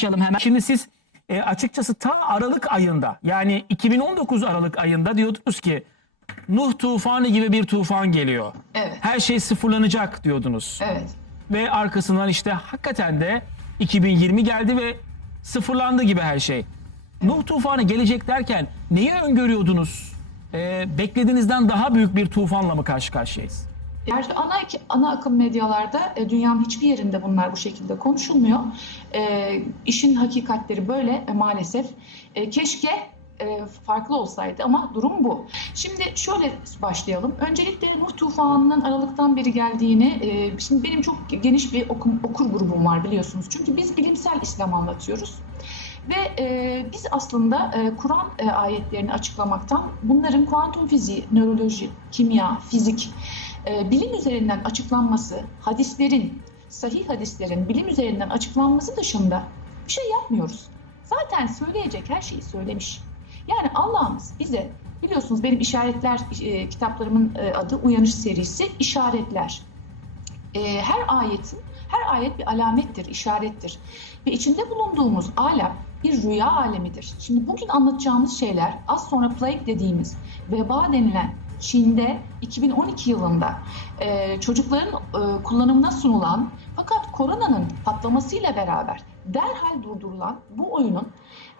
başlayalım hemen. Şimdi siz e, açıkçası ta Aralık ayında yani 2019 Aralık ayında diyordunuz ki Nuh tufanı gibi bir tufan geliyor. Evet. Her şey sıfırlanacak diyordunuz. Evet. Ve arkasından işte hakikaten de 2020 geldi ve sıfırlandı gibi her şey. Nuh tufanı gelecek derken neyi öngörüyordunuz? E, beklediğinizden daha büyük bir tufanla mı karşı karşıyayız? Eğer ana ana akım medyalarda e, dünyanın hiçbir yerinde bunlar bu şekilde konuşulmuyor. E, işin hakikatleri böyle e, maalesef. E, keşke e, farklı olsaydı ama durum bu. Şimdi şöyle başlayalım. Öncelikle Nuh tufanının Aralık'tan beri geldiğini, e, şimdi benim çok geniş bir okum, okur grubum var biliyorsunuz. Çünkü biz bilimsel İslam anlatıyoruz. Ve e, biz aslında e, Kur'an e, ayetlerini açıklamaktan bunların kuantum fiziği, nöroloji, kimya, fizik, e, bilim üzerinden açıklanması, hadislerin, sahih hadislerin bilim üzerinden açıklanması dışında bir şey yapmıyoruz. Zaten söyleyecek her şeyi söylemiş. Yani Allah'ımız bize biliyorsunuz benim işaretler e, kitaplarımın e, adı Uyanış serisi işaretler. E, her ayetin her ayet bir alamettir, işarettir. Ve içinde bulunduğumuz alem bir rüya alemidir. Şimdi bugün anlatacağımız şeyler az sonra plague dediğimiz veba denilen Çin'de 2012 yılında e, çocukların e, kullanımına sunulan fakat koronanın patlamasıyla beraber derhal durdurulan bu oyunun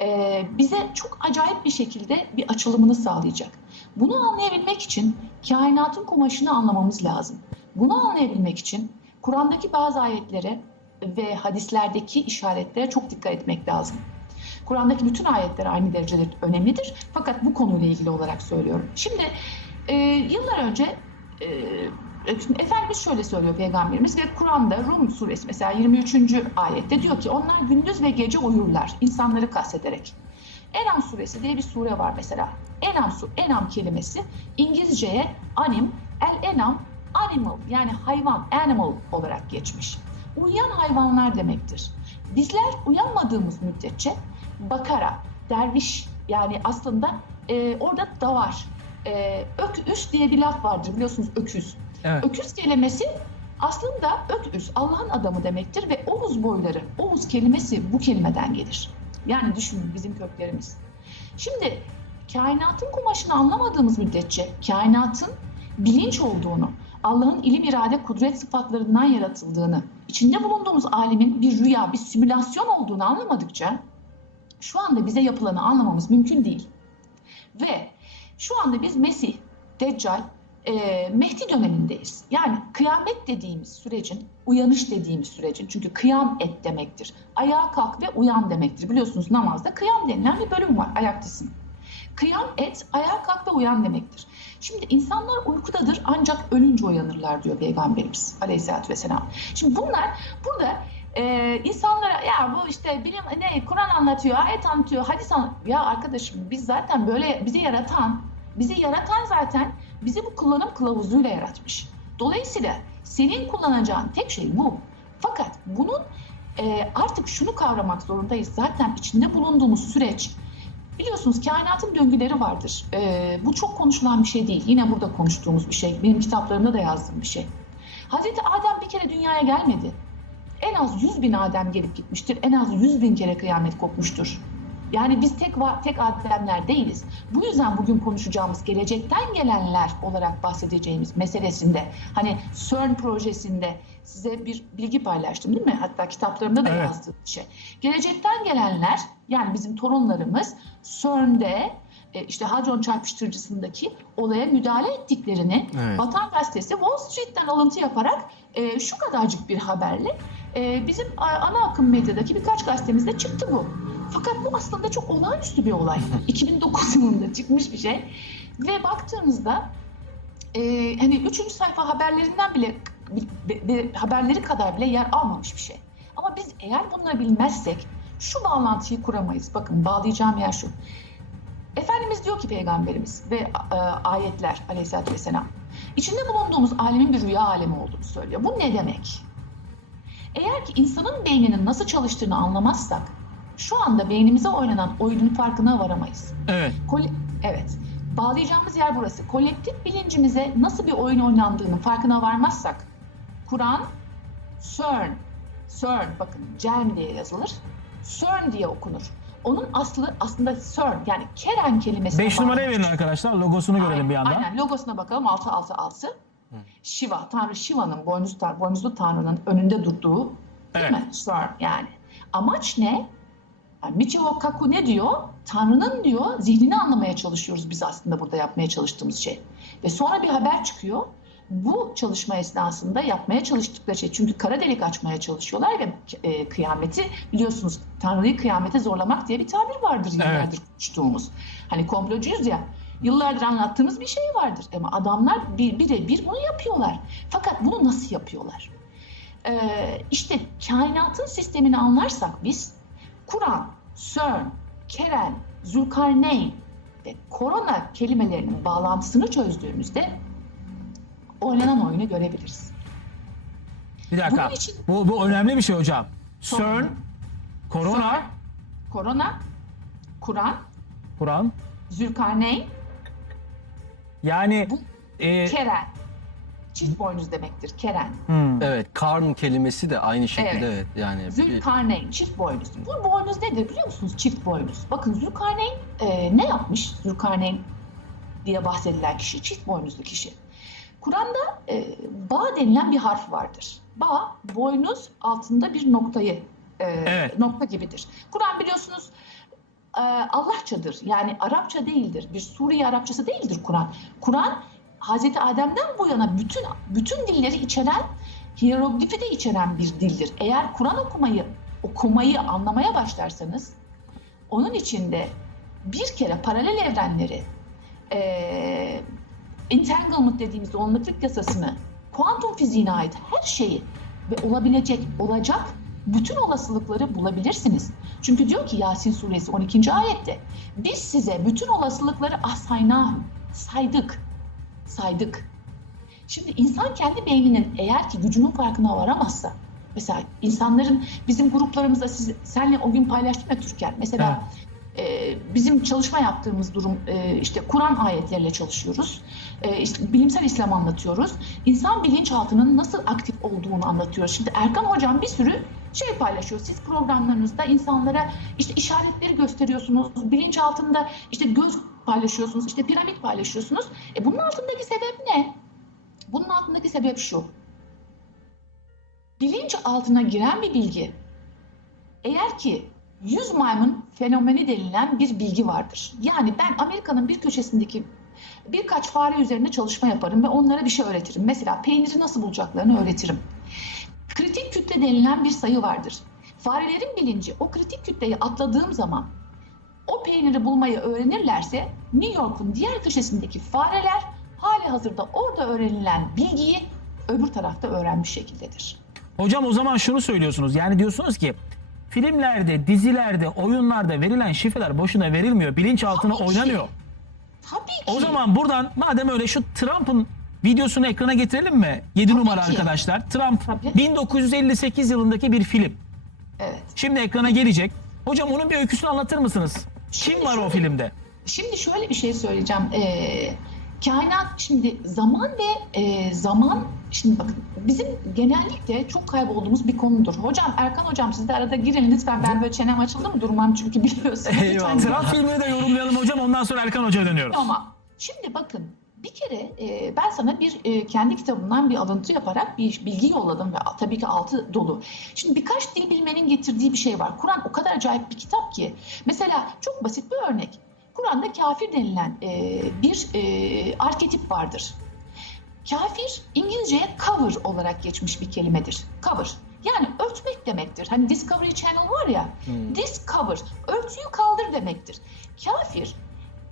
e, bize çok acayip bir şekilde bir açılımını sağlayacak. Bunu anlayabilmek için kainatın kumaşını anlamamız lazım. Bunu anlayabilmek için Kur'an'daki bazı ayetlere ve hadislerdeki işaretlere çok dikkat etmek lazım. Kur'an'daki bütün ayetler aynı derecede önemlidir. Fakat bu konuyla ilgili olarak söylüyorum. Şimdi e, yıllar önce e, Efendimiz şöyle söylüyor Peygamberimiz ve Kur'an'da Rum suresi mesela 23. ayette diyor ki onlar gündüz ve gece uyurlar insanları kastederek. Enam suresi diye bir sure var mesela. Enam, su, enam kelimesi İngilizceye anim, el enam animal yani hayvan, animal olarak geçmiş. Uyuyan hayvanlar demektir. Bizler uyanmadığımız müddetçe bakara, derviş yani aslında e, orada da var. E, öküz diye bir laf vardır biliyorsunuz öküz. Evet. Öküz kelimesi aslında öküz Allah'ın adamı demektir ve Oğuz boyları, Oğuz kelimesi bu kelimeden gelir. Yani düşünün bizim köklerimiz. Şimdi kainatın kumaşını anlamadığımız müddetçe kainatın bilinç olduğunu, Allah'ın ilim, irade, kudret sıfatlarından yaratıldığını, içinde bulunduğumuz alemin bir rüya, bir simülasyon olduğunu anlamadıkça şu anda bize yapılanı anlamamız mümkün değil. Ve şu anda biz Mesih, Deccal, e, Mehdi dönemindeyiz. Yani kıyamet dediğimiz sürecin, uyanış dediğimiz sürecin, çünkü kıyam et demektir. Ayağa kalk ve uyan demektir. Biliyorsunuz namazda kıyam denilen bir bölüm var, ayaktasın. Kıyam et, ayağa kalk ve uyan demektir. Şimdi insanlar uykudadır ancak ölünce uyanırlar diyor Peygamberimiz aleyhissalatü vesselam. Şimdi bunlar burada e, insanlara ya bu işte bilim ne Kur'an anlatıyor, ayet anlatıyor, hadis anlatıyor. Ya arkadaşım biz zaten böyle bizi yaratan, bizi yaratan zaten bizi bu kullanım kılavuzuyla yaratmış. Dolayısıyla senin kullanacağın tek şey bu. Fakat bunun e, artık şunu kavramak zorundayız. Zaten içinde bulunduğumuz süreç Biliyorsunuz kainatın döngüleri vardır. Ee, bu çok konuşulan bir şey değil. Yine burada konuştuğumuz bir şey. Benim kitaplarımda da yazdığım bir şey. Hazreti Adem bir kere dünyaya gelmedi. En az 100 bin Adem gelip gitmiştir. En az 100 bin kere kıyamet kopmuştur. Yani biz tek tek Ademler değiliz. Bu yüzden bugün konuşacağımız gelecekten gelenler olarak bahsedeceğimiz meselesinde hani CERN projesinde size bir bilgi paylaştım değil mi? Hatta kitaplarımda da Evet. yazdığım bir şey. Gelecekten gelenler yani bizim torunlarımız CERN'de e, işte hadron çarpıştırıcısındaki olaya müdahale ettiklerini Evet. Vatan Gazetesi Wall Street'ten alıntı yaparak e, şu kadarcık bir haberle e, bizim ana akım medyadaki birkaç gazetemizde çıktı bu. Fakat bu aslında çok olağanüstü bir olay. 2009 yılında çıkmış bir şey. Ve baktığınızda e, hani üçüncü sayfa haberlerinden bile be- be- haberleri kadar bile yer almamış bir şey. Ama biz eğer bunları bilmezsek şu bağlantıyı kuramayız. Bakın bağlayacağım yer şu. Efendimiz diyor ki peygamberimiz ve e, ayetler aleyhissalatü vesselam içinde bulunduğumuz alemin bir rüya alemi olduğunu söylüyor. Bu ne demek? Eğer ki insanın beyninin nasıl çalıştığını anlamazsak şu anda beynimize oynanan oyunun farkına varamayız. Evet. Kole- evet. Bağlayacağımız yer burası. Kolektif bilincimize nasıl bir oyun oynandığının farkına varmazsak Kur'an, CERN, CERN bakın CERN diye yazılır. CERN diye okunur. Onun aslı aslında CERN yani Keren kelimesine 5 numaraya verin arkadaşlar. Logosunu görelim bir yandan. Aynen logosuna bakalım 666. Shiva, Tanrı Shiva'nın boynuzlu, boynuzlu Tanrı'nın önünde durduğu değil Evet. mi? CERN yani. Amaç ne? Yani Michio Kaku ne diyor? Tanrı'nın diyor zihnini anlamaya çalışıyoruz biz aslında burada yapmaya çalıştığımız şey. Ve sonra bir haber çıkıyor. Bu çalışma esnasında yapmaya çalıştıkları şey çünkü kara delik açmaya çalışıyorlar ve e, kıyameti biliyorsunuz Tanrı'yı kıyamete zorlamak diye bir tabir vardır yıllardır konuştuğumuz. Hani komplocuyuz ya yıllardır anlattığımız bir şey vardır ama adamlar bir, birebir bunu yapıyorlar. Fakat bunu nasıl yapıyorlar? Ee, işte kainatın sistemini anlarsak biz Kur'an, CERN, Keren, Zülkarneyn ve korona kelimelerinin bağlantısını çözdüğümüzde oynanan oyunu görebiliriz. Bir dakika. Bunun için- Bu, bu önemli bir şey hocam. CERN, korona, CERN, korona, Kur'an, Kur'an. Zülkarneyn, Yani Bu- e, Keren. Çift boynuz demektir Keren. hmm, Evet, karn kelimesi de aynı şekilde Evet. evet. Yani Zülkarneyn, çift boynuz. Bu boynuz nedir biliyor musunuz? Çift boynuz. Bakın Zülkarneyn e, ne yapmış? Zülkarneyn diye bahsedilen kişi, çift boynuzlu kişi. Kur'an'da e, ba denilen bir harf vardır. Ba, boynuz altında bir noktayı, e, Evet. nokta gibidir. Kur'an biliyorsunuz e, Allahçadır. Yani Arapça değildir. Bir Suriye Arapçası değildir Kur'an. Kur'an Hazreti Adem'den bu yana bütün bütün dilleri içeren, hieroglifi de içeren bir dildir. Eğer Kur'an okumayı okumayı anlamaya başlarsanız onun içinde bir kere paralel evrenleri, e, entanglement dediğimiz onluklık yasasını, kuantum fiziğine ait her şeyi ve olabilecek, olacak bütün olasılıkları bulabilirsiniz. Çünkü diyor ki Yasin suresi 12. ayette biz size bütün olasılıkları asaynahum saydık. Saydık. Şimdi insan kendi beyninin eğer ki gücünün farkına varamazsa mesela insanların bizim gruplarımızda siz senle o gün paylaştım ya Türker mesela e, bizim çalışma yaptığımız durum e, işte Kur'an ayetleriyle çalışıyoruz. E, işte bilimsel İslam anlatıyoruz. İnsan bilinçaltının nasıl aktif olduğunu anlatıyoruz. Şimdi Erkan hocam bir sürü şey paylaşıyor. Siz programlarınızda insanlara işte işaretleri gösteriyorsunuz. Bilinçaltında işte göz paylaşıyorsunuz. işte piramit paylaşıyorsunuz. E bunun altındaki sebep ne? Bunun altındaki sebep şu. Bilinç altına giren bir bilgi eğer ki 100 maymun fenomeni denilen bir bilgi vardır. Yani ben Amerika'nın bir köşesindeki birkaç fare üzerine çalışma yaparım ve onlara bir şey öğretirim. Mesela peyniri nasıl bulacaklarını öğretirim. Kritik kütle denilen bir sayı vardır. Farelerin bilinci o kritik kütleyi atladığım zaman o peyniri bulmayı öğrenirlerse New York'un diğer köşesindeki fareler hali hazırda orada öğrenilen bilgiyi öbür tarafta öğrenmiş şekildedir. hocam o zaman şunu söylüyorsunuz. Yani diyorsunuz ki filmlerde, dizilerde, oyunlarda verilen şifreler boşuna verilmiyor. Bilinçaltına Tabii ki. oynanıyor. Tabii ki. O zaman buradan madem öyle şu Trump'ın videosunu ekrana getirelim mi? 7 numara ki. arkadaşlar. Trump Tabii. 1958 yılındaki bir film. Evet. Şimdi ekrana gelecek. Hocam onun bir öyküsünü anlatır mısınız? Kim var o şöyle- filmde? Şimdi şöyle bir şey söyleyeceğim. Ee, kainat şimdi zaman ve e, zaman şimdi bakın bizim genellikle çok kaybolduğumuz bir konudur. Hocam Erkan hocam siz de arada girin lütfen ben böyle çenem açıldı mı durmam çünkü biliyorsunuz. Eyvallah. Trump filmini de yorumlayalım hocam. Ondan sonra Erkan Hoca'ya dönüyoruz. Ama şimdi bakın bir kere e, ben sana bir e, kendi kitabımdan bir alıntı yaparak bir bilgi yolladım ve tabii ki altı dolu. Şimdi birkaç dil bilmenin getirdiği bir şey var. Kur'an o kadar acayip bir kitap ki. Mesela çok basit bir örnek. Kur'an'da kafir denilen e, bir e, arketip vardır. Kafir İngilizceye cover olarak geçmiş bir kelimedir. Cover. Yani örtmek demektir. Hani Discovery Channel var ya. Discover. Örtüyü kaldır demektir. Kafir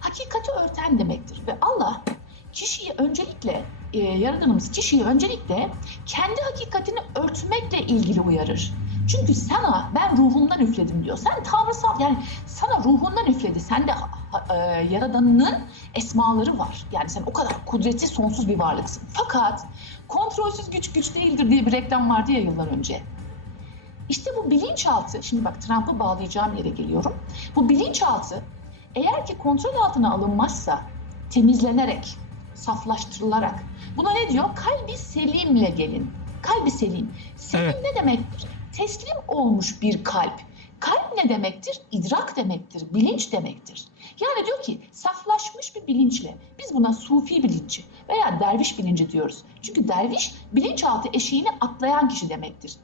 hakikati örten demektir. Ve Allah kişiyi öncelikle, e, yaradanımız kişiyi öncelikle kendi hakikatini örtmekle ilgili uyarır. Çünkü sana ben ruhumdan üfledim diyor. Sen tanrısal yani sana ruhundan üfledi. Sen de ha- e, yaradanının esmaları var. Yani sen o kadar kudreti sonsuz bir varlıksın. Fakat kontrolsüz güç güç değildir diye bir reklam vardı ya yıllar önce. İşte bu bilinçaltı, şimdi bak Trump'ı bağlayacağım yere geliyorum. Bu bilinçaltı eğer ki kontrol altına alınmazsa temizlenerek, saflaştırılarak buna ne diyor? Kalbi selimle gelin. Kalbi selim. Selim Evet. ne demektir? Teslim olmuş bir kalp. Kalp ne demektir? İdrak demektir, bilinç demektir. Yani diyor ki saflaşmış bir bilinçle, biz buna sufi bilinci veya derviş bilinci diyoruz. Çünkü derviş bilinçaltı eşiğini atlayan kişi demektir.